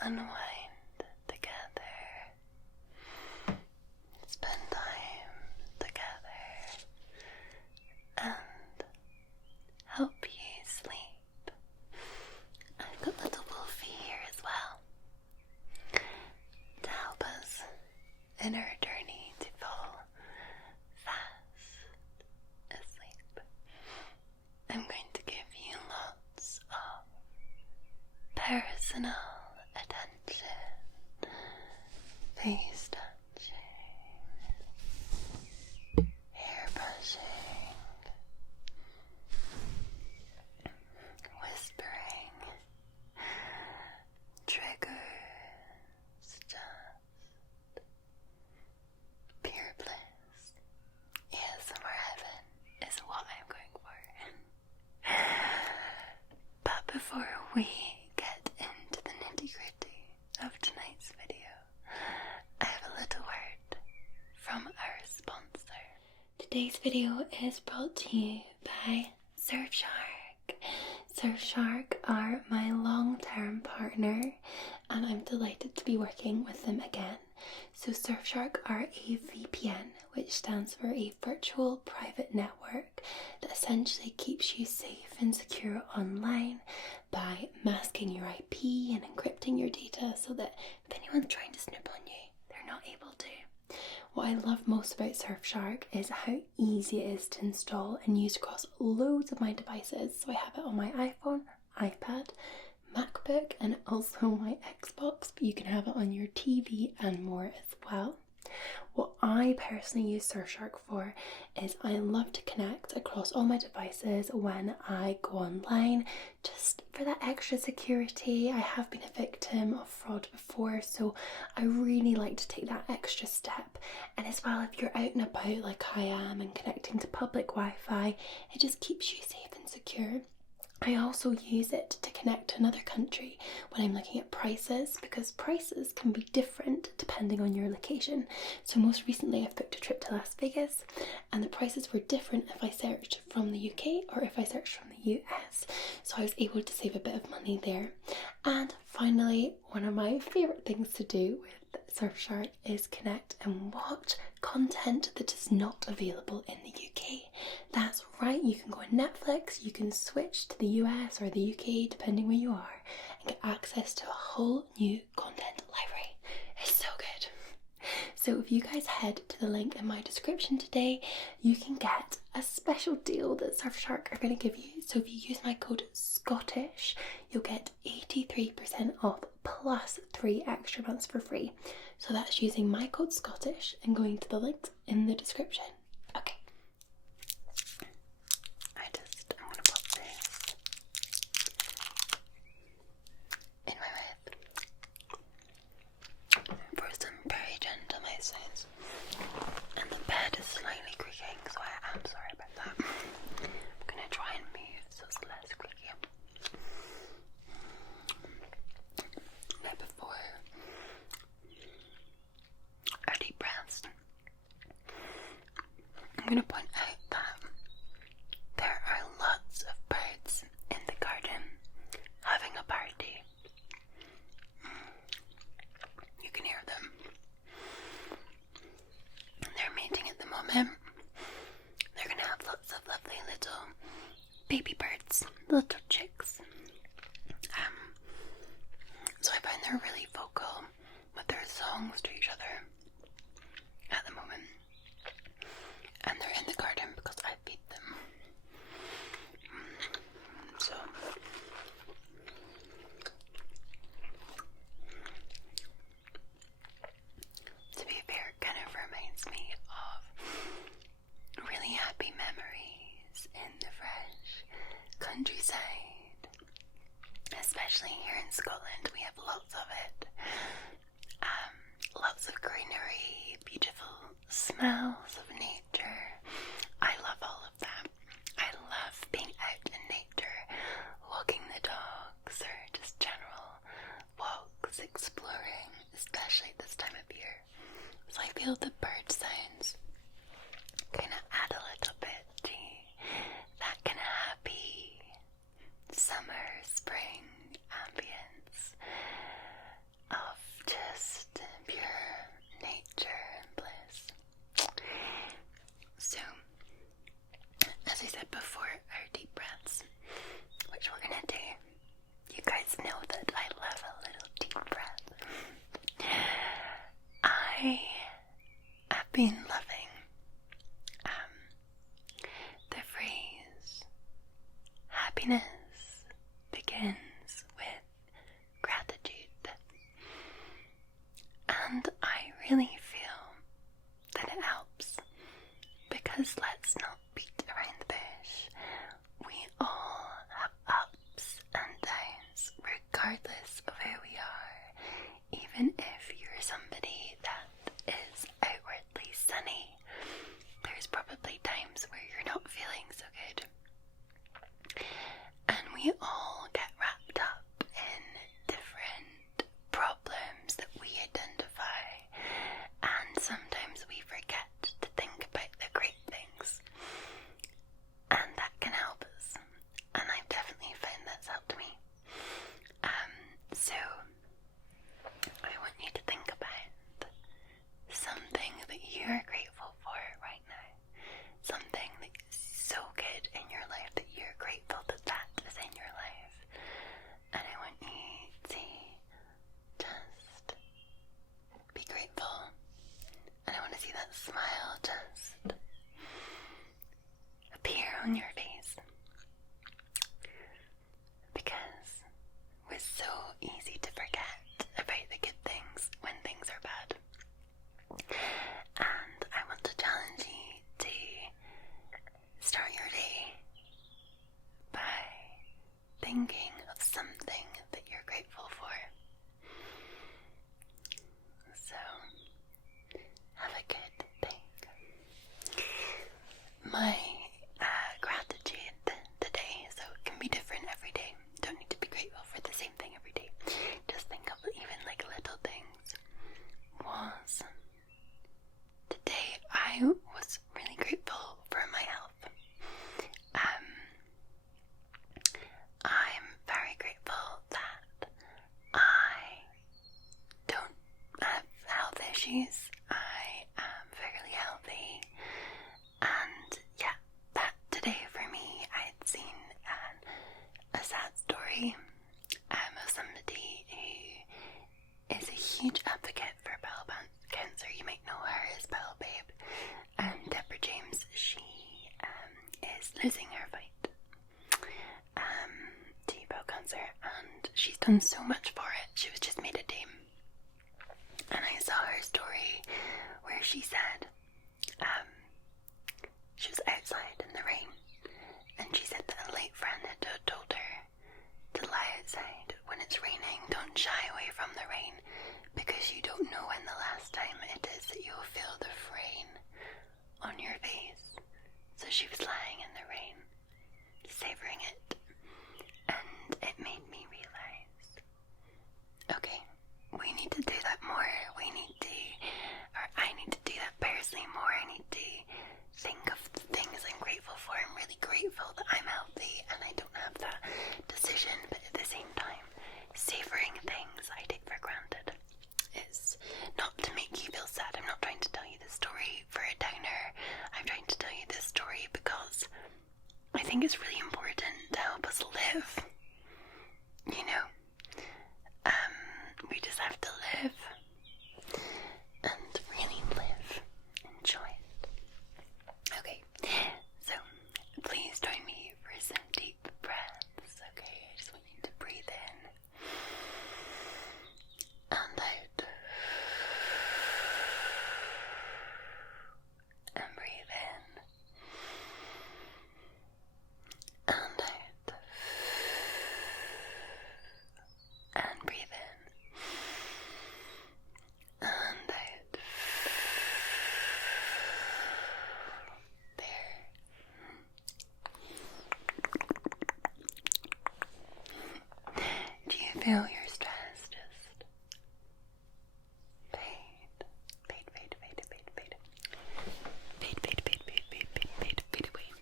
unwind together, spend time together, and help you sleep. I've got little Wolfie here as well to help us in our journey to fall fast asleep. I'm going to give you lots of personal attention, face touching, hair brushing, whispering, triggers, just pure bliss. ASMR heaven is what I'm going for. But before we get into the nitty-gritty of tonight's video, I have a little word from our sponsor. Today's video is brought to you by Surfshark. Surfshark are my long-term partner, and I'm delighted to be working with them again. So Surfshark are a VPN, which stands for a virtual private network that essentially keeps you safe and secure online by masking your IP and encrypting your data so that if anyone's trying to snoop on you, they're not able to. What I love most about Surfshark is how easy it is to install and use across loads of my devices. So I have it on my iPhone, iPad, MacBook, and also my Xbox, but you can have it on your TV and more as well. What I personally use Surfshark for is I love to connect across all my devices when I go online, just for that extra security. I have been a victim of fraud before, so I really like to take that extra step. And as well, if you're out and about like I am and connecting to public Wi-Fi, it just keeps you safe and secure. I also use it to connect to another country when I'm looking at prices, because prices can be different depending on your location. So most recently I've booked a trip to Las Vegas and the prices were different if I searched from the UK or if I searched from the US. So I was able to save a bit of money there. And finally, one of my favourite things to do with Surfshark is connect and watch content that is not available in the UK. That's right, you can go on Netflix, you can switch to the US or the UK depending where you are and get access to a whole new content library. It's so good. So if you guys head to the link in my description today, you can get a special deal that Surfshark are going to give you. So if you use my code SCOTTISH, you'll get 83% off plus 3 extra months for free. So that's using my code SCOTTISH and going to the link in the description. Okay. I'm going to pop this in my mouth for some very gentle massages. And the bed is slightly creaking, so I am sorry about that. I'm going to try and move so it's less creaky. Now before our deep breaths, I'm going to point out that there are lots of birds in the garden having a party. You can hear them. They're mating at the moment. They're going to have lots of lovely little baby birds, little chicks. So I find they're really vocal with their songs to each other at the moment. And they're in the garden because I feed them. So to be fair, it kind of reminds me of really happy memories in the fresh countryside. Especially here in Scotland, we have lots of it. Lots of greenery, beautiful smells of nature. I love all of that. I love being out in nature, walking the dogs, or just general walks, exploring, especially this time of year. So I feel the bird sounds kind of add a little bit to that kind of happy summer, spring ambience. been loving the phrase, happiness begins with gratitude. And I really feel that it helps, because let's not beat around the bush. We all have ups and downs, regardless of who we are. Even if you're somebody that is outwardly sunny, there's probably times where you're not feeling so good. And we all get wrapped up in different problems that we identify, and sometimes we forget to think about the great things, and that can help us, and I've definitely found that's helped me. So I want you to think about something that you're grateful for right now, something that's so good in your life that you're grateful that that is in your life, and I want you to just be grateful, and I want to see that smile just appear on your face, because we're so easy to forget about the good things when things are bad. And I want to challenge you to start your day by thinking of something that you're grateful for. So, have a good day. My gratitude today, so it can be different every day. Don't need to be grateful for the same thing every day. Just think of even like little things. Was today I was really grateful for my health. I'm very grateful that I don't have health issues. I am fairly healthy, and yeah, that today for me, I'd seen a sad story of somebody who is a huge advocate for bowel cancer. You might know her as Bowel Babe, Deborah James. She is losing her fight to bowel cancer, and she's done so much for it. She was just made a dame, and I saw her story where she said she was outside in the rain, and she said that a late friend had told her to lie outside when it's raining. Don't shy away from the rain, because you don't know when the last time it is that you'll feel the rain on your face. So she was lying in the rain, savoring it, and it made me realize, okay, we need to do that more. I need to do that personally more. I need to think of the things I'm grateful for. I'm really grateful that I'm healthy and I don't have that decision, but at the same time, savoring things I take for granted. It's not to make you feel sad. I'm not trying to tell you this story for a downer. I'm trying to tell you this story because I think it's really important to help us live. You know, we just have to live and really live. Enjoy it. Okay, so please join me for some deep breaths. Okay, I just want you to breathe in and out, and breathe in and out, and breathe in and out. There. Do you feel your stress just fade away?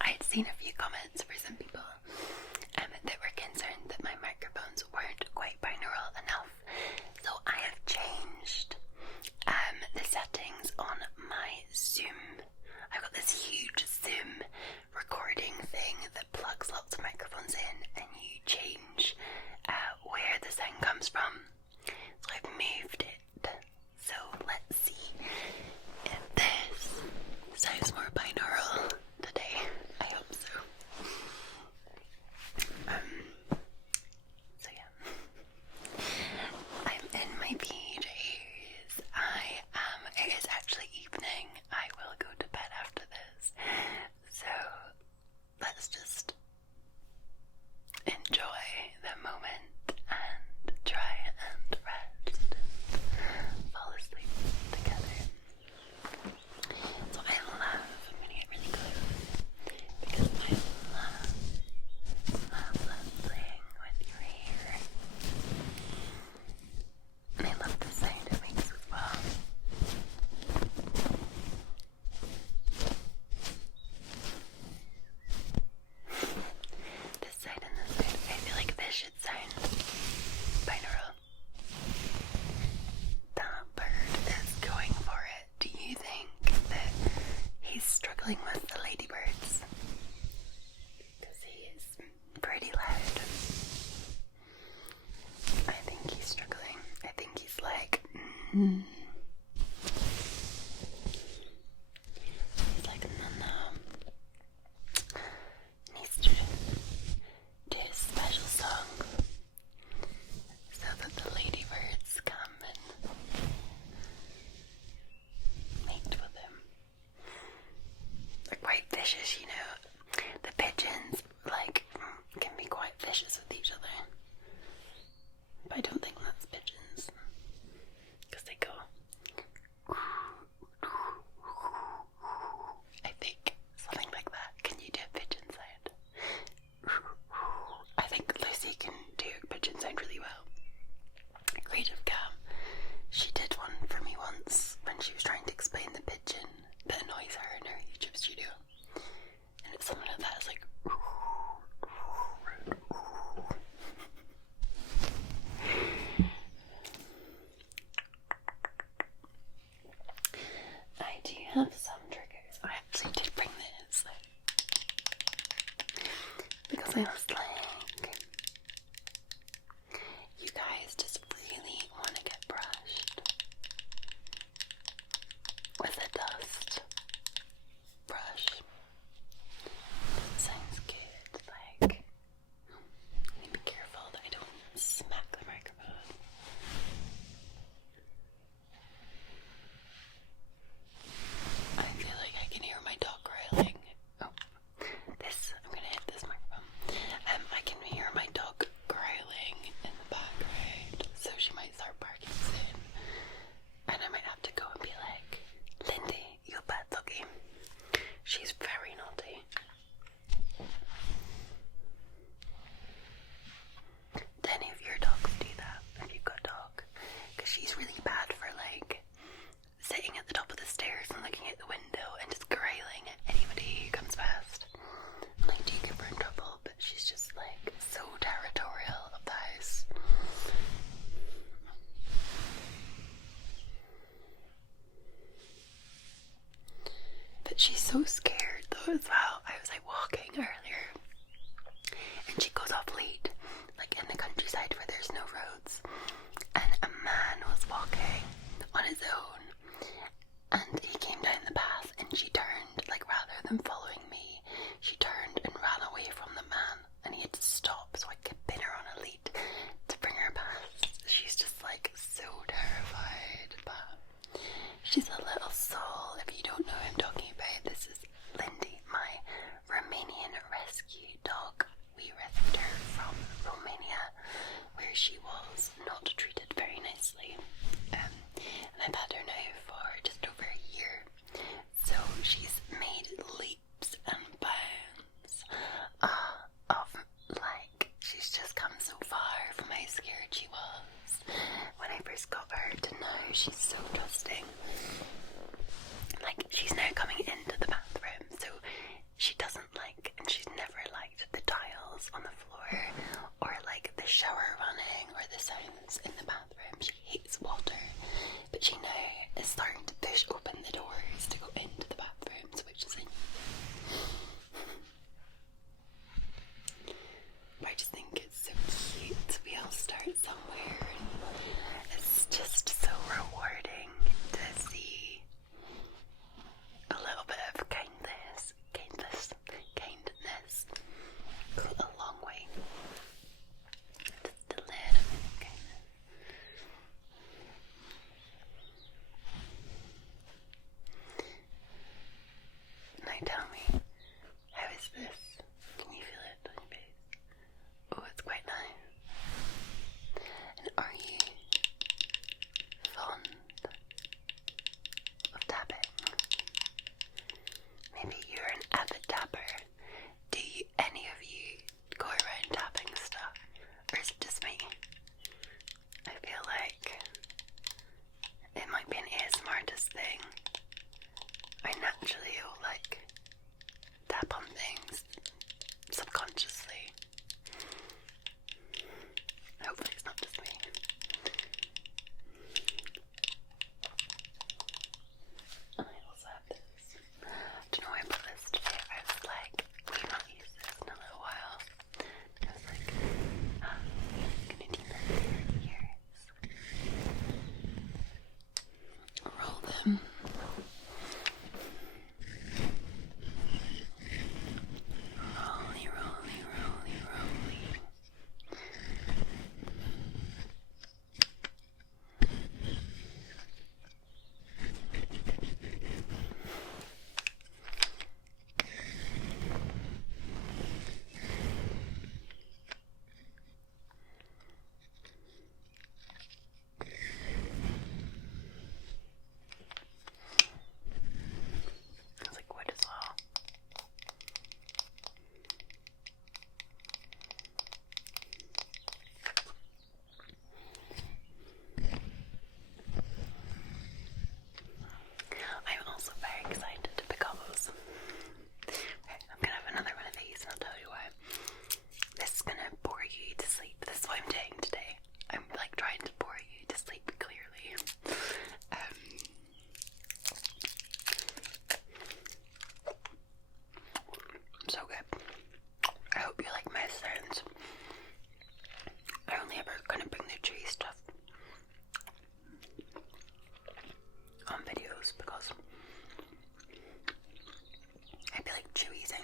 I had seen a few comments for some people that were concerned that my microphones weren't quite binaural enough, so I have changed the settings on my Zoom. I've got this huge Zoom recording thing that plugs lots of microphones in, and you change He's like, Nana needs to do a special song so that the ladybirds come and mate with him. They're quite vicious, you know. The pigeons, like, can be quite vicious with each other. But I don't think that's pigeons. Because they go... I think something like that. Can you do a pigeon sound? I think Lucy can do a pigeon sound really well. Creative Cam. She did one for me once when she was trying to explain the pigeon that annoys her in her YouTube studio. And it's something like that. It's like... I do have some triggers. I actually did bring this because I was like, you guys just really want to get brushed with a dust brush. That sounds good. Like, I need to be careful that I don't smack the microphone. I feel like I can hear my dog growling. Oh, I'm gonna hit this microphone. I can hear my dog growling in the background, so she might start barking soon. And I might have to go and be like, Lindy, you bad doggy. She's very naughty. Do any of your dogs do that? Have you got a dog? Because she's really bad for like sitting at the top of the stairs and looking out the window and just growling at anybody who comes past. Like, do you give her in trouble? But she's just like so territorial of the house. But she's so scared though as well. I was like walking earlier and she goes off lead, like in the countryside where there's no roads, and a man was walking on his own and he came down the path and she turned, like rather than following me, she turned and ran away from the man and he had to stop so I could pin her on a lead to bring her past. She's just like so terrified, but she's a little soul. If you don't know who I'm talking about, this is Lindy, my Romanian rescue dog. We rescued her from Romania, where she was not treated very nicely. And I've had her now for just over a year. So she's made leaps and bounds of, like, she's just come so far from how scared she was when I first got her to now she's so trusting. Like, she's now coming into the bathroom, so she doesn't like, and she's never liked the tiles on the floor or like the shower running or the sounds in the bathroom. She hates water.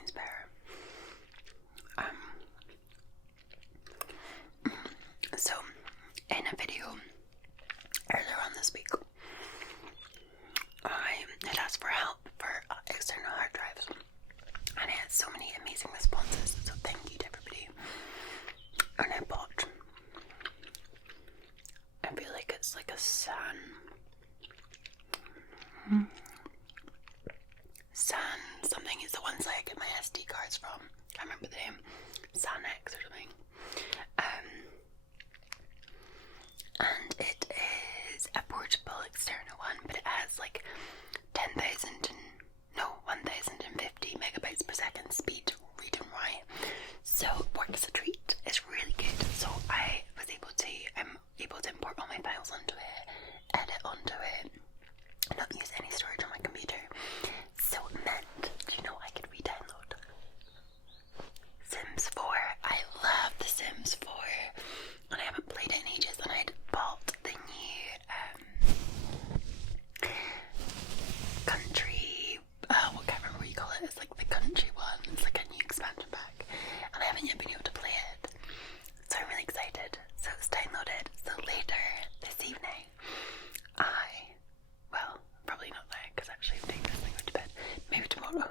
sounds better. So, in a video earlier on this week, I had asked for help for external hard drives, and I had so many amazing responses, so thank you to everybody. And I bought, I feel like it's like a San something is the ones I get my SD cards from. I can't remember the name. San X or something. And it is a portable external one, but it has like 1050 megabytes per second speed read and write. So it works a treat. It's really good. So I'm able to import all my files onto it, edit onto it, and not use any storage on my computer. So it meant, I could re-download Sims 4. I love The Sims 4, and I haven't played it in ages, and I'd bought the new country, I can't remember what you call it, it's like the country one, it's like a new expansion pack, and I haven't yet been able to play it, so I'm really excited. So it's downloaded, so later this evening, probably not now, because actually I'm taking this thing to bed, maybe tomorrow,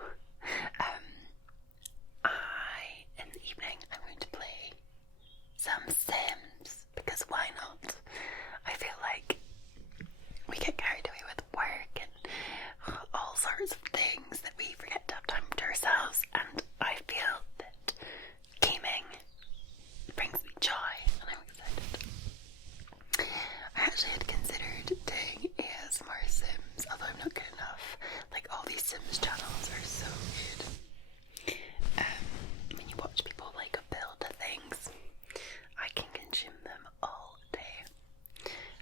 in the evening, I'm going to play some Sims, because why not? I feel like we get carried away with work and all sorts of things that we forget to have time to ourselves, and I feel that gaming brings me joy, and I'm excited. I actually had considered doing ASMR Sims, although I'm not good enough. Like, all these Sims channels are so good. When you watch people like build things, I can consume them all day.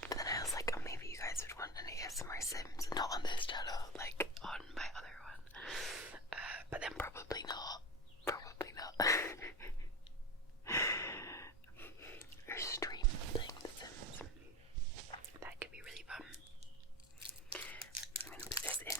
But then I was like, oh, maybe you guys would want an ASMR Sims, not on this channel, like on my other one. But then probably not. Probably not. Or stream playing The Sims. That could be really fun. I'm gonna put this in.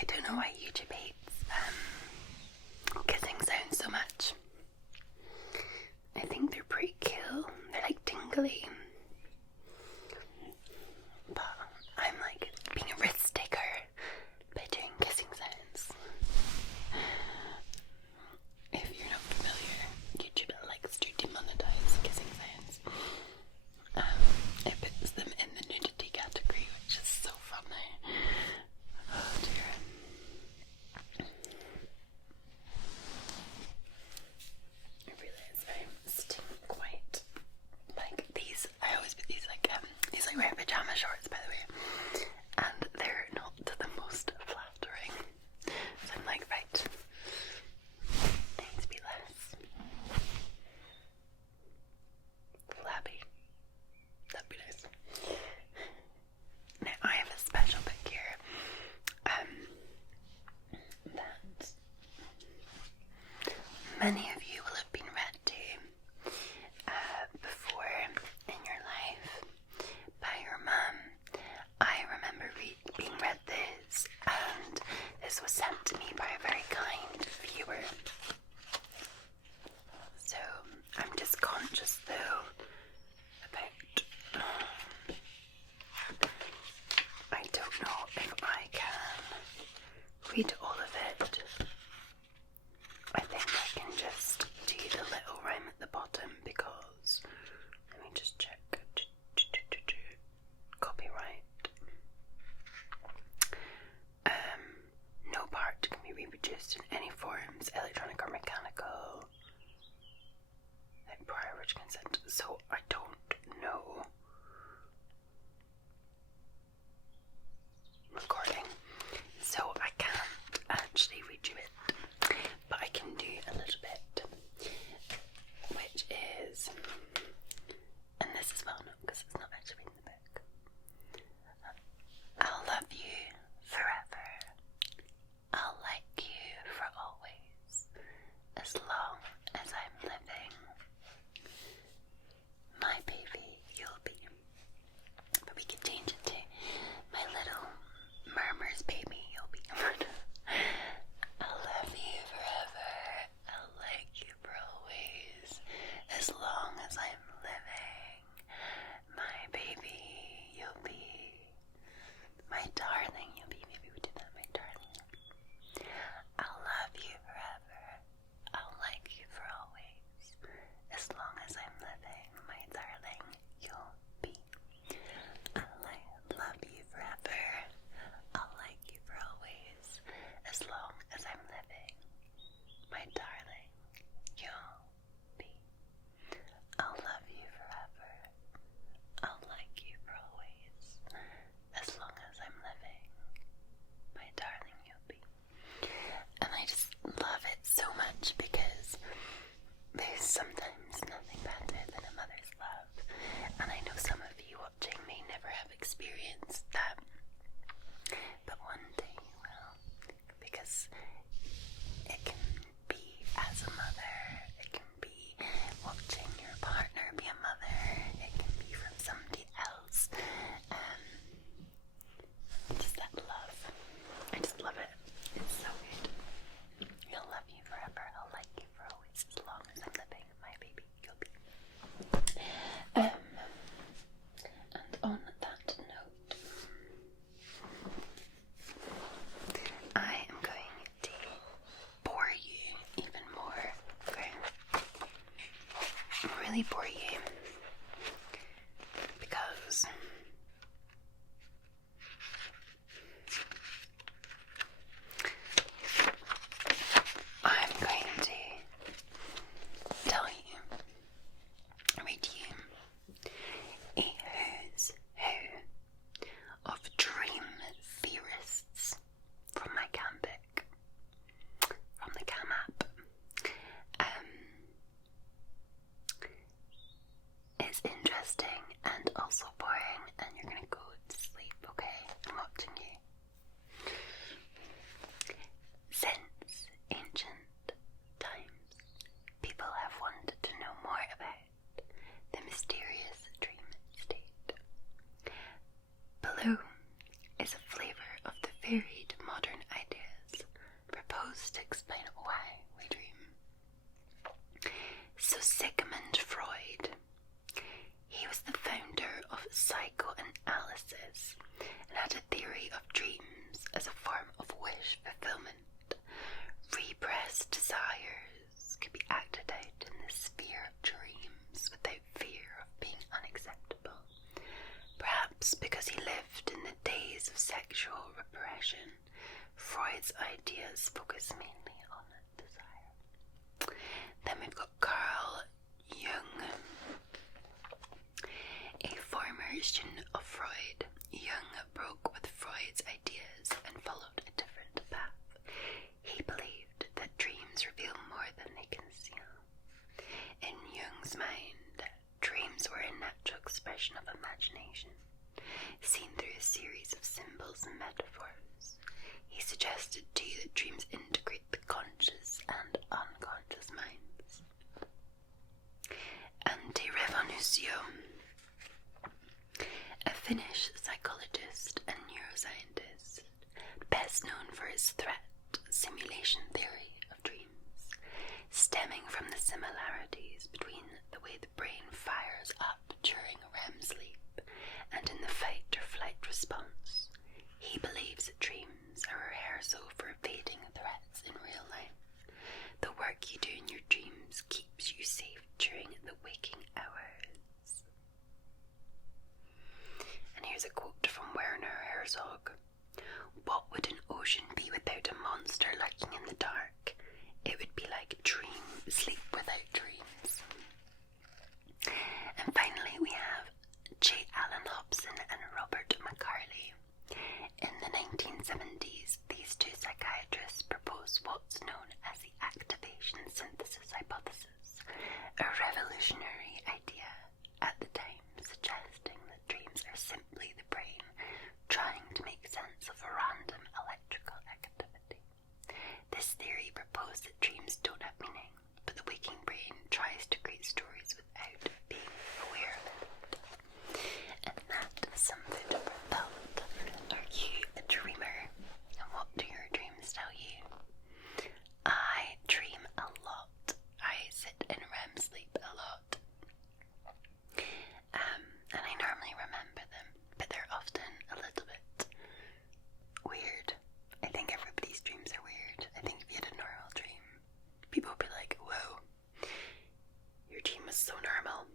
I don't know why YouTube hates kissing sounds so much. I think they're pretty cool. They're like tingly. But I'm like being a risk taker by doing kissing sounds. If you're not familiar, YouTube likes to demonetize kissing sounds. It puts them in the nudity category, which is so funny. Oh dear. I realise I'm sitting quite like these so I don't know. Recording, so I can't actually read you it, but I can do a little bit, which is, and this is well known because it's not actually in the book. I'll love you forever. I'll like you for always, as long as I'm living. My baby, you'll be. But we can change it to my little murmurs baby, you'll be. I'll love you forever. I'll like you for always, as long as I'm living. My baby, you'll be. My darling, you'll be. Maybe we did that, my darling, you'll be. I'll love you forever. I'll like you for always, as long as I'm living. My darling, you'll be. I'll love you forever. I'll like you for always, as long as I'm living. My darling, you'll be. I'll love you forever. I'll like you for always, as long as I'm living. My darling, you'll be. And I just love it so much because there's sometimes nothing better than a mother's love. And I know some of you watching may never have experienced that, but one day you will, because it can be as a mother, it can be watching your partner be a mother, it can be from somebody else, just that love. I just love it. It's so good. I'll love you forever. I'll like you for always, as long as I'm living. My baby, you'll be. And on that note, I am going to bore you even more. Okay? Really bore you because I'm going to tell you, read you, a who's who of dream theorists from my cam book, from the cam app. It's interesting and also boring, and you're gonna go to sleep, okay? I'm watching you. Since ancient times, people have wanted to know more about the mysterious dream state. Below is a flavour of the varied modern ideas proposed to explain why we dream. So Sigmund Freud, he was the founder of psychoanalysis and had a theory of dreams as a form of wish fulfillment. Repressed desires could be acted out in the sphere of dreams without fear of being unacceptable. Perhaps because he lived in the days of sexual repression, Freud's ideas focus mainly on desire. Then we've got Carl Jung, a former student of Freud. Jung broke with Freud's ideas and followed a different path. He believed that dreams reveal more than they conceal. In Jung's mind, dreams were a natural expression of imagination, seen through a series of symbols and metaphors. He suggested too that dreams integrate the conscious and unconscious minds. Antti Revanusio, a Finnish psychologist and neuroscientist, best known for his threat simulation theory of dreams, stemming from the similarities between the way the brain fires up during REM sleep and in the fight or flight response. He believes that dreams are a rehearsal for evading threats in real life. The work you do in your dreams keeps you safe during the waking hours. And here's a quote from Werner Herzog. What would an ocean be without a monster lurking in the dark? these stories without being aware of it. And that is some food for thought. Are you a dreamer? And what do your dreams tell you? I dream a lot. I sit in REM sleep a lot. And I normally remember them, but they're often a little bit weird. I think everybody's dreams are weird. I think if you had a normal dream, people would be like, whoa, your dream was so normal.